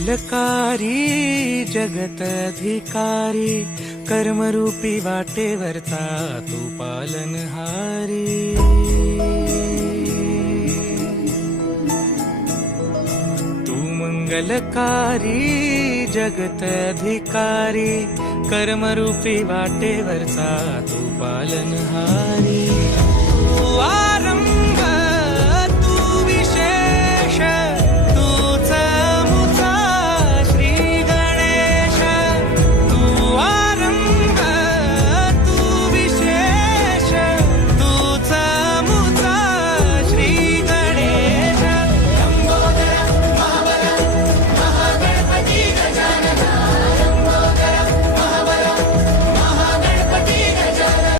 मंगलकारी जगत अधिकारी, कर्मरूपी वाटेवरचा तू पालनहारी। तू मंगलकारी जगत अधिकारी, कर्मरूपी वाटेवरचा तू पालनहारी।